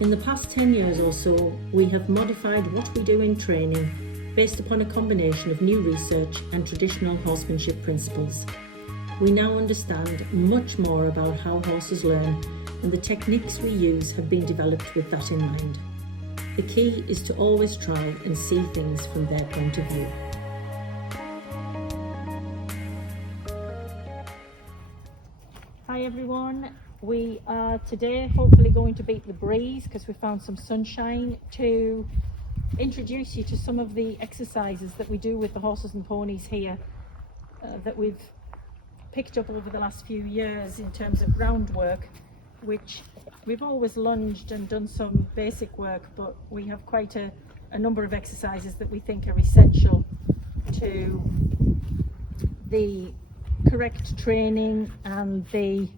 In the past 10 years or so, we have modified what we do in training based upon a combination of new research and traditional horsemanship principles. We now understand much more about how horses learn, and the techniques we use have been developed with that in mind. The key is to always try and see things from their point of view. Hi everyone, we are today hopefully going to beat the breeze because we found some sunshine to introduce you to some of the exercises that we do with the horses and ponies here that we've picked up over the last few years in terms of groundwork, which we've always lunged and done some basic work, but we have quite a number of exercises that we think are essential to the correct training and the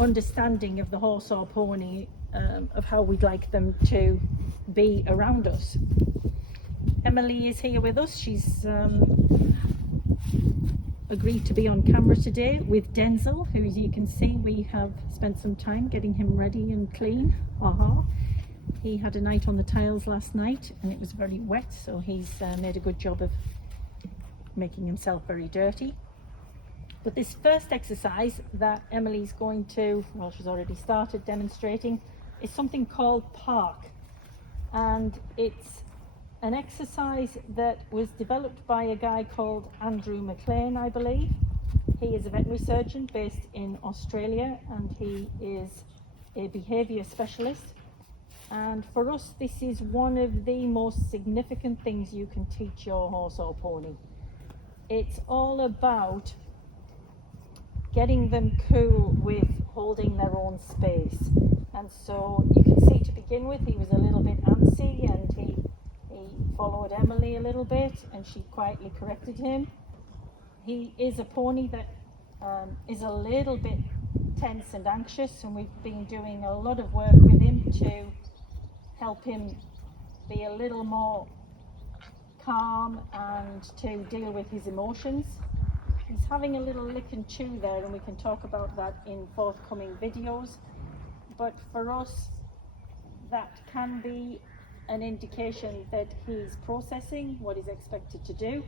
understanding of the horse or pony, of how we'd like them to be around us. Emily is here with us. She's agreed to be on camera today with Denzel, who, as you can see, we have spent some time getting him ready and clean. He had a night on the tiles last night and it was very wet, so he's made a good job of making himself very dirty. But this first exercise that Emily's going to, well, she's already started demonstrating, is something called park. And it's an exercise that was developed by a guy called Andrew McLean, I believe. He is a veterinary surgeon based in Australia, and he is a behaviour specialist. And for us, this is one of the most significant things you can teach your horse or pony. It's all about getting them cool with holding their own space. And so you can see, to begin with, he was a little bit antsy and he followed Emily a little bit and she quietly corrected him. He is a pony that is a little bit tense and anxious, and we've been doing a lot of work with him to help him be a little more calm and to deal with his emotions. He's having a little lick and chew there, and we can talk about that in forthcoming videos. But for us, that can be an indication that he's processing what he's expected to do.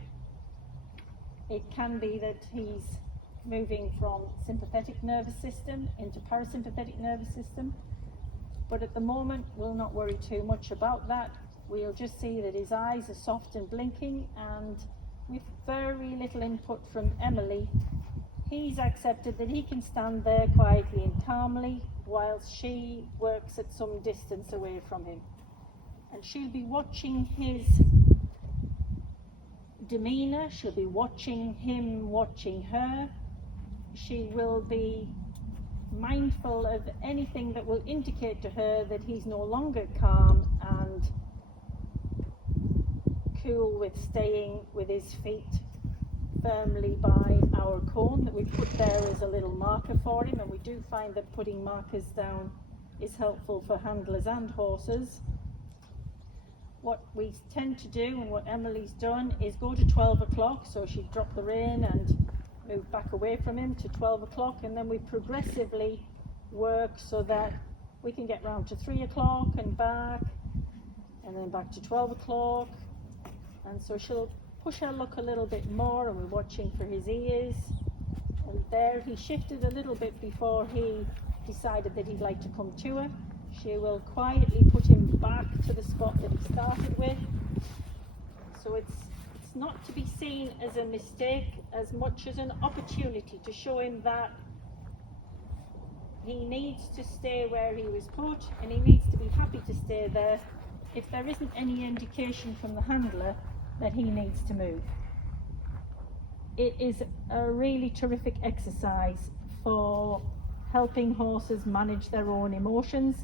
It can be that he's moving from sympathetic nervous system into parasympathetic nervous system. But at the moment, we'll not worry too much about that. We'll just see that his eyes are soft and blinking, and with very little input from Emily, he's accepted that he can stand there quietly and calmly whilst she works at some distance away from him. And she'll be watching his demeanour, she'll be watching him watching her. She will be mindful of anything that will indicate to her that he's no longer calm and cool with staying with his feet firmly by our cone that we put there as a little marker for him. And we do find that putting markers down is helpful for handlers and horses. What we tend to do, and what Emily's done, is go to 12 o'clock, so she'd drop the rein and move back away from him to 12 o'clock, and then we progressively work so that we can get round to 3 o'clock and back, and then back to 12 o'clock. And so she'll push her luck a little bit more, and we're watching for his ears. And there he shifted a little bit before he decided that he'd like to come to her. She will quietly put him back to the spot that he started with. So it's not to be seen as a mistake as much as an opportunity to show him that he needs to stay where he was put, and he needs to be happy to stay there if there isn't any indication from the handler that he needs to move. It is a really terrific exercise for helping horses manage their own emotions.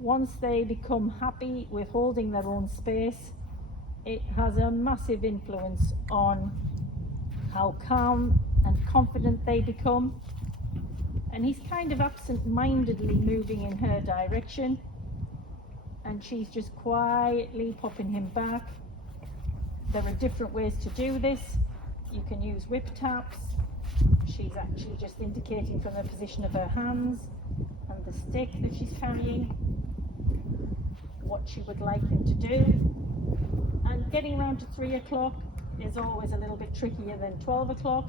Once they become happy with holding their own space, it has a massive influence on how calm and confident they become. And he's kind of absent-mindedly moving in her direction, and she's just quietly popping him back. There are different ways to do this. You can use whip taps, She's actually just indicating from the position of her hands and the stick that she's carrying what she would like him to do. And getting around to 3 o'clock is always a little bit trickier than 12 o'clock,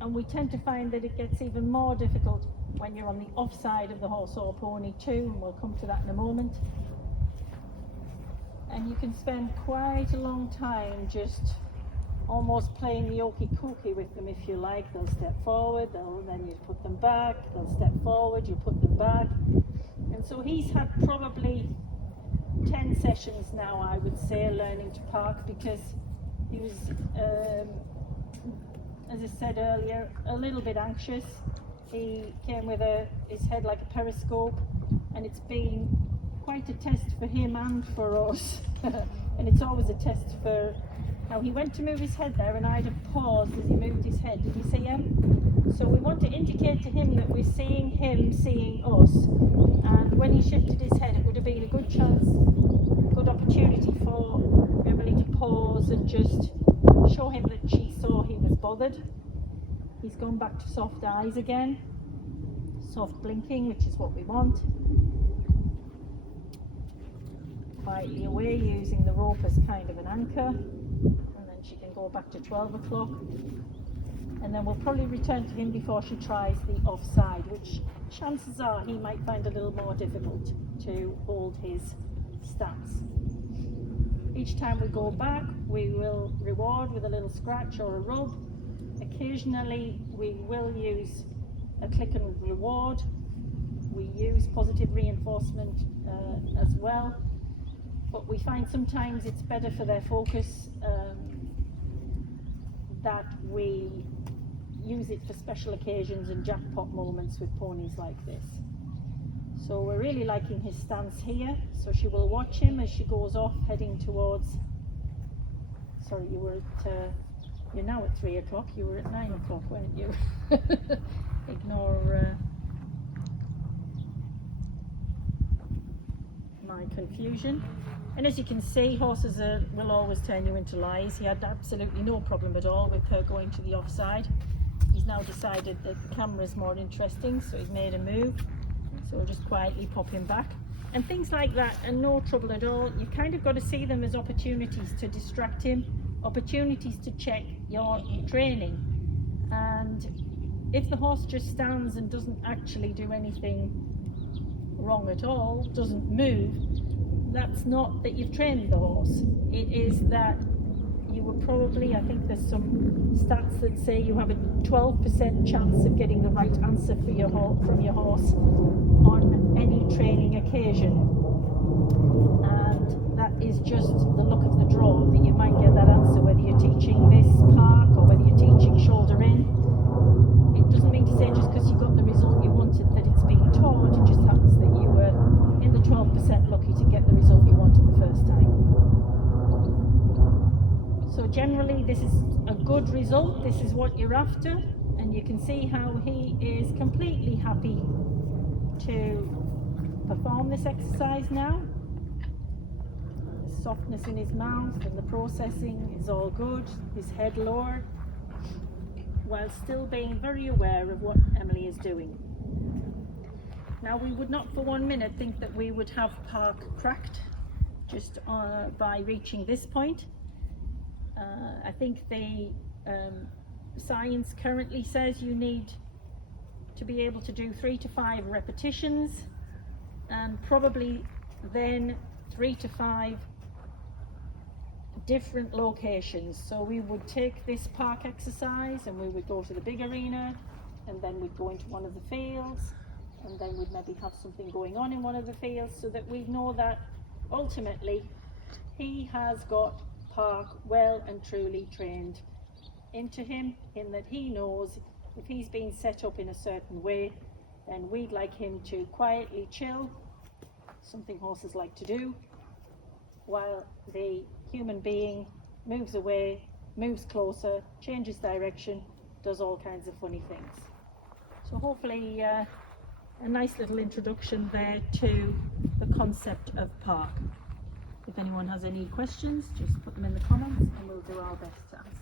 and we tend to find that it gets even more difficult when you're on the offside of the horse or pony too, and we'll come to that in a moment. And you can spend quite a long time just almost playing the okey-cookie with them, if you like. They'll step forward, then you put them back, they'll step forward, you put them back. And so he's had probably 10 sessions now, I would say, learning to park, because he was, as I said earlier, a little bit anxious. He came with his head like a periscope, and it's been quite a test for him and for us. And it's always a test for... Now, he went to move his head there, and I'd have paused as he moved his head. Did you see him? So we want to indicate to him that we're seeing him seeing us. And when he shifted his head, it would have been a good chance, good opportunity for Emily to pause and just show him that she saw he was bothered. He's gone back to soft eyes again, soft blinking, which is what we want. Quietly away, using the rope as kind of an anchor. She can go back to 12 o'clock, and then we'll probably return to him before she tries the offside, which chances are he might find a little more difficult to hold his stance. Each time we go back, we will reward with a little scratch or a rub. Occasionally we will use a click and reward. We use positive reinforcement as well, but we find sometimes it's better for their focus that we use it for special occasions and jackpot moments with ponies like this. So we're really liking his stance here. So she will watch him as she goes off, heading towards... Sorry, you're now at 3 o'clock. You were at 9 o'clock, weren't you? Ignore my confusion. And as you can see, horses will always turn you into lies. He had absolutely no problem at all with her going to the offside. He's now decided that the camera is more interesting, so he's made a move. So we'll just quietly pop him back. And things like that are no trouble at all. You've kind of got to see them as opportunities to distract him, opportunities to check your training. And if the horse just stands and doesn't actually do anything wrong at all, doesn't move, that's not that you've trained the horse. It is that you were probably, I think there's some stats that say you have a 12% chance of getting the right answer for from your horse on any training occasion. And that is just the luck of the draw, that you might get that answer, whether you're teaching this park or whether you're teaching shoulder in. It doesn't mean to say just because you got the result you wanted that it's being taught. It just happens that you were in the 12% lucky to get the result you wanted the first time. So generally this is a good result. This is what you're after, and you can see how he is completely happy to perform this exercise now. The softness in his mouth and the processing is all good. His head lowered, while still being very aware of what Emily is doing. Now, we would not for 1 minute think that we would have park cracked just by reaching this point. I think the science currently says you need to be able to do 3 to 5 repetitions, and probably then 3 to 5 different locations. So we would take this park exercise and we would go to the big arena, and then we'd go into one of the fields, and then we'd maybe have something going on in one of the fields, so that we know that ultimately he has got park well and truly trained into him, in that he knows if he's been set up in a certain way, then we'd like him to quietly chill, something horses like to do, while the human being moves away, moves closer, changes direction, does all kinds of funny things. So hopefully a nice little introduction there to the concept of park. If anyone has any questions, just put them in the comments and we'll do our best to answer.